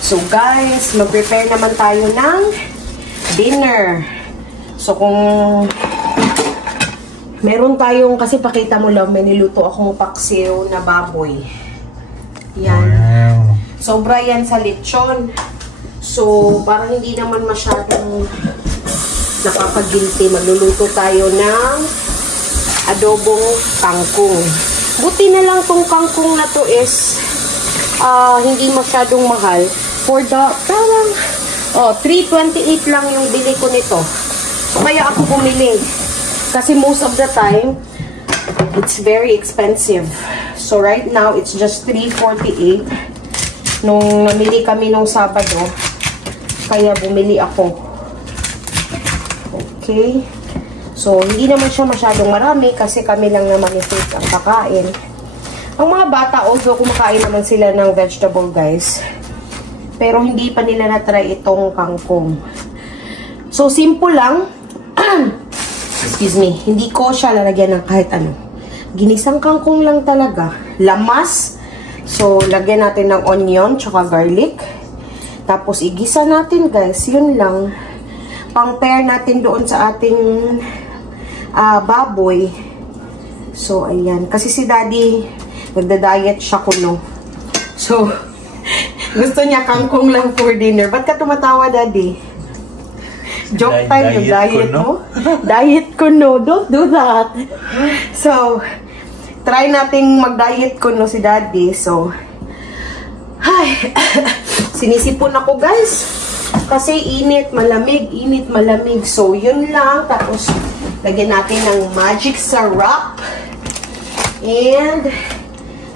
So guys, mag-prepare naman tayo ng dinner. So kung meron tayong, kasi pakita mo lang, may niluto akong paksiw na baboy. Yan. Wow. Sobra yan sa lechon. So parang hindi naman masyadong nakakagilty. Magluluto tayo ng adobong kangkong. Buti na lang tong kangkong na to is hindi masyadong mahal. For the, parang, $3.28 lang yung bili ko nito. So, kaya ako bumili. Kasi most of the time, it's very expensive. So, right now, it's just $3.48. Nung namili kami nung Sabado, kaya bumili ako. Okay. So, hindi naman siya masyadong marami kasi kami lang naman ito ang kakain. Ang mga bata, also, kumakain naman sila ng vegetable, guys. Pero hindi pa nila na-try itong kangkong. So, simple lang. Excuse me. Hindi ko siya lalagyan ng kahit ano. Ginisang kangkong lang talaga. Lamas. So, lagyan natin ng onion tsaka garlic. Tapos, igisa natin, guys. Yun lang. Pang-pair natin doon sa ating baboy. So, ayan. Kasi si Daddy, nagda-diet siya kuno. So, gusto niya kangkong lang for dinner. Ba't ka tumatawa, Daddy? Joke time yung diet mo? Diet ko, no. Don't do that. So, try nating mag-diet ko, no, si Daddy. So, ay, sinisipon ako, guys. Kasi init, malamig. So, yun lang. Tapos, lagyan natin ng magic syrup. And,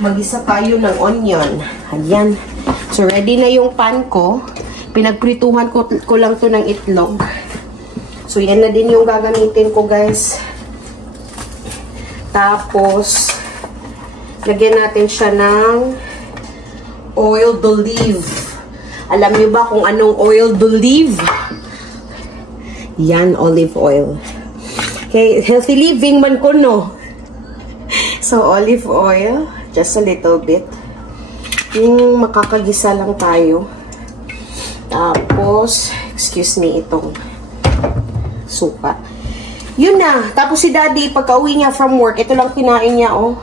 mag-isa tayo ng onion. Ayan. So, ready na yung pan ko. Pinagprituhan ko lang to ng itlog. So, yan na din yung gagamitin ko, guys. Tapos, lagyan natin siya ng oil d'olive. Alam niyo ba kung anong oil d'olive? Yan, olive oil. Okay, healthy living man ko, no? So, olive oil. Just a little bit. Yung makakagisa lang tayo. Tapos, excuse me, itong suka. Yun na. Tapos si Daddy, pagka-uwi niya from work, ito lang kinain niya, oh.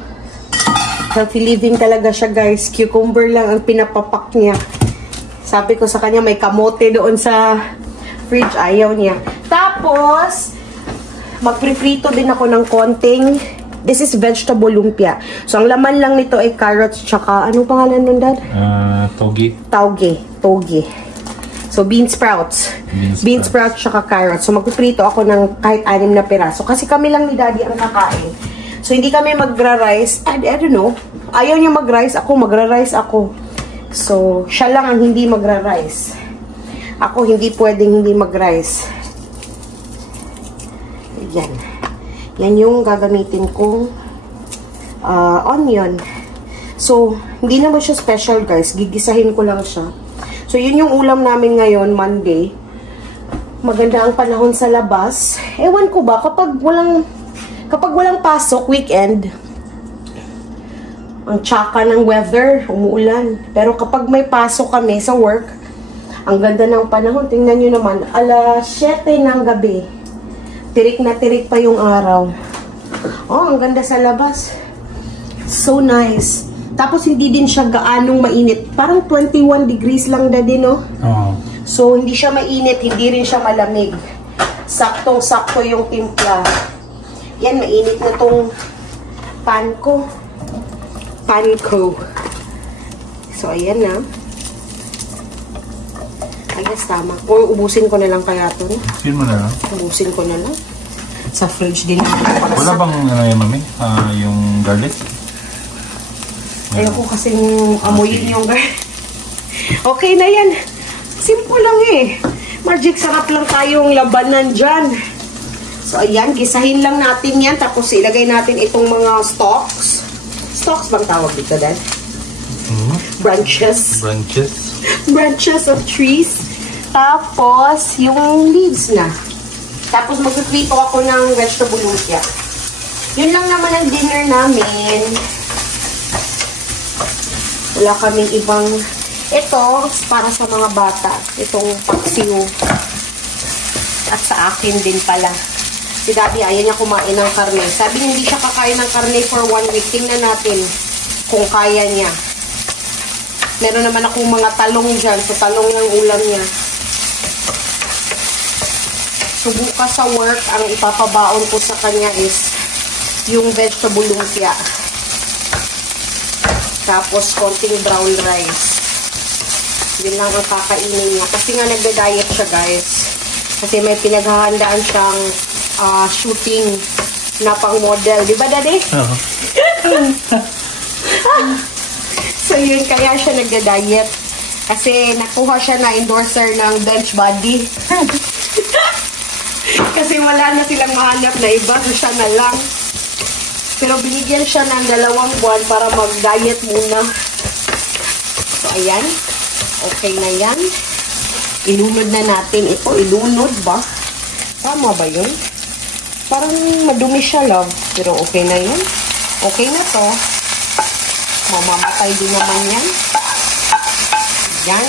Healthy living talaga siya, guys. Cucumber lang ang pinapapak niya. Sabi ko sa kanya, may kamote doon sa fridge. Ayaw niya. Tapos, magpriprito din ako ng konting. This is vegetable lumpia. So, ang laman lang nito ay carrots tsaka, anong pangalan nun, Dad? Toge. Toge. So, bean sprouts. Bean sprouts tsaka carrots. So, magpiprito ako ng kahit 6 na piraso. Kasi kami lang ni Daddy ang kakain. So, hindi kami magra-rice. I don't know. Ayaw niya mag-rice. Magra-rice ako. So, siya lang ang hindi magra-rice. Ako, hindi pwedeng hindi mag-rice. Yan. Yan yung gagamitin kong onion. So, hindi naman siya special, guys. Gigisahin ko lang siya. So, yun yung ulam namin ngayon, Monday. Maganda ang panahon sa labas. Ewan ko ba, kapag walang pasok, weekend, ang tsaka ng weather, umuulan. Pero kapag may pasok kami sa work, ang ganda ng panahon. Tingnan nyo naman, alas 7 ng gabi. Tirik na tirik pa yung araw. Oh, ang ganda sa labas. So nice. Tapos hindi din siya gaanong mainit. Parang 21 degrees lang, Daddy, no? Oo. So hindi siya mainit, hindi rin siya malamig. Saktong-sakto yung timpla. Yan, mainit na tong pan ko. So, ayan na. I guess tama. O, ubusin ko na lang kaya ito. Yun mo na lang? Ubusin ko na lang. Sa fridge din. Wala bang mami? Yung garlic? Ayoko kasing amuyin yung garlic. Okay na yan. Simple lang eh. Magic sarap lang tayong labanan dyan. So, ayan. Gisahin lang natin yan. Tapos, ilagay natin itong mga stalks. Stalks bang tawag dito, Dad? Branches. Branches of trees. Tapos, yung leaves na. Tapos, magpiprito ako ng vegetable lumpia. Yun lang naman ang dinner namin. Wala kaming ibang Ito, para sa mga bata. Itong paksiw. At sa akin din pala. Si Daddy, ayaw niya kumain ng karne. Sabi niya, hindi siya kakain ng karne for 1 week. Tingnan natin kung kaya niya. Meron naman akong mga talong dyan. So, talong yung ulam niya. So, bukas sa work, ang ipapabaon ko sa kanya is yung vegetable lumpia. Tapos, konting brown rice. Yun lang ang kakainin niya. Kasi nga nagda-diet siya, guys. Kasi may pinaghahandaan siyang shooting na pang model. Di ba, Daddy? Oo. So, yun. Kaya siya nagda-diet. Kasi nakuha siya na endorser ng Beachbody. Kasi wala na silang mahanap na iba. So, siya na lang. Pero binigyan siya ng 2 buwan para mag-diet muna. So, ayan. Okay na yan. Ilunod na natin ito. Ilunod ba? Tama ba yun? Parang madumi siya, love. Pero okay na yan. Okay na to. Mamamatay din naman yan. Yan.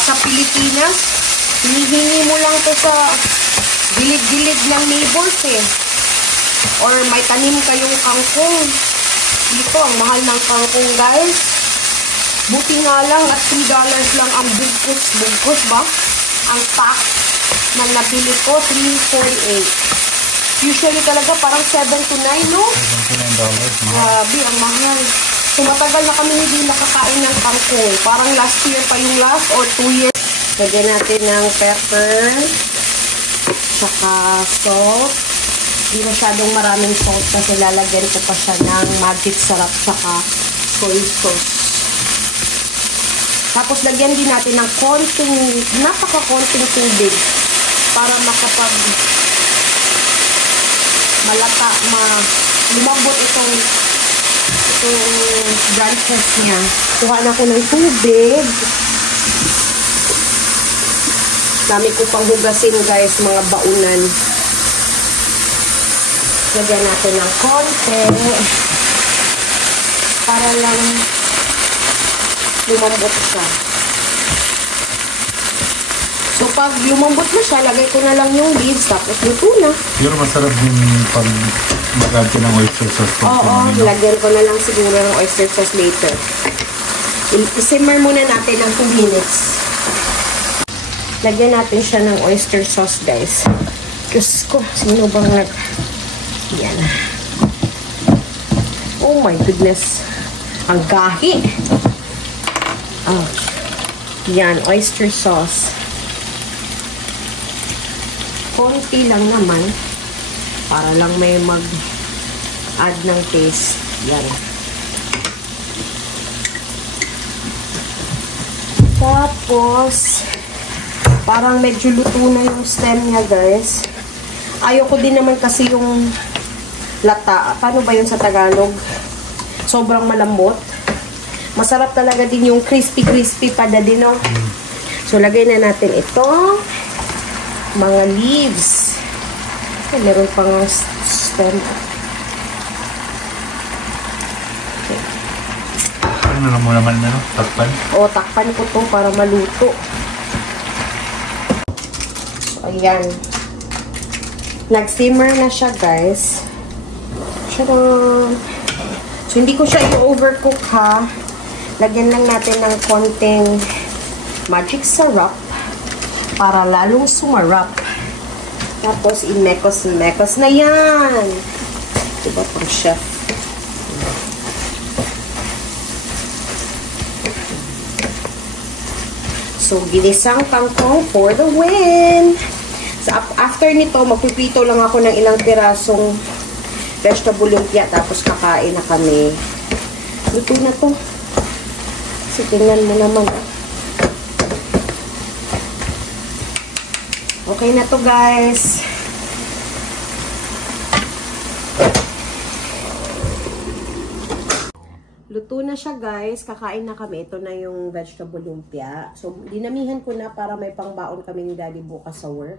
Sa Pilipinas, hinihingi mo lang to sa gilid-gilid ng neighbors eh. Or may tanim kayong kangkong. Dito, ang mahal ng kangkong, guys. Buti nga lang at $3 lang ang bugkos ba? Ang pack na nabili ko, $3.48. Usually talaga parang $7 to $9, no? $79. Grabe, ang mahal. So, matagal na kami hindi nakakain ng kangkong. Parang last year pa yung last or 2 years. Lagyan natin ng pepper. Tsaka salt. Hindi masyadong maraming salt kasi lalagyan ko pa siya ng magic sarap tsaka soy sauce. Tapos, lagyan din natin ng konting, napaka-konting tubig para makapag lumambot itong branches niya. Kuha na ko ng tubig. Dami ko pang hugasin, guys, mga baunan. Lagyan natin ng konti para lang lumambot siya. So, pag lumambot na siya, lagay ko na lang yung leaves, tapos luto na. Pero masarap din pag mag-add ka ng oyster sauce. Oo, lagyan ko na lang siguro ng oyster sauce later. I-simmer muna natin ng 2 minutes. Lagyan natin siya ng oyster sauce, guys. Diyos ko, sino bang Yan. Oh my goodness. Ang gahi. Oh. Yan, oyster sauce. Konti lang naman. Para lang may mag-add ng taste. Yan. Tapos, parang medyo luto na yung stem niya, guys. Ayoko din naman kasi yung lata. Paano ba yun sa Tagalog? Sobrang malambot. Masarap talaga din yung crispy-crispy pa din, no? So, lagay na natin ito. Mga leaves. Ay, meron pang stem. Okay. Ano lang mo naman, ano? Takpan? O, takpan ko to para maluto. So, ayan. Nag-simmer na siya, guys. Tadaan! So, hindi ko siya i-overcook, ha. Lagyan lang natin ng konting magic syrup para lalong sumarap. Tapos, i-mekos na yan. Diba pang chef? So, ginisang kangkong for the win! So, after nito, magpiprito lang ako ng ilang pirasong vegetable lumpia, tapos kakain na kami. Luto na to. So, tingnan mo naman. Okay na to, guys. Luto na siya guys. Kakain na kami. Ito na yung vegetable lumpia. So, dinamihan ko na para may pangbaon kami ni Daddy bukas sa work.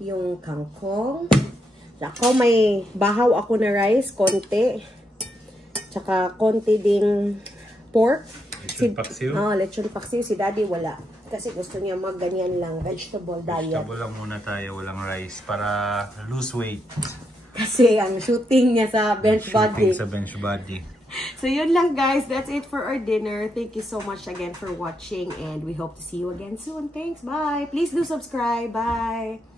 Yung kangkong. Ako, may bahaw ako na rice. Konti. Tsaka konti ding pork. Lechon paksiw? Lechon paksiw. Si Daddy wala. Kasi gusto niya mag-ganyan lang. Vegetable diet. Vegetable lang muna tayo. Walang rice. Para lose weight. Kasi ang shooting niya sa bench body. Shooting sa bench body. So yun lang guys, that's it for our dinner. Thank you so much again for watching and we hope to see you again soon. Thanks, bye. Please do subscribe. Bye.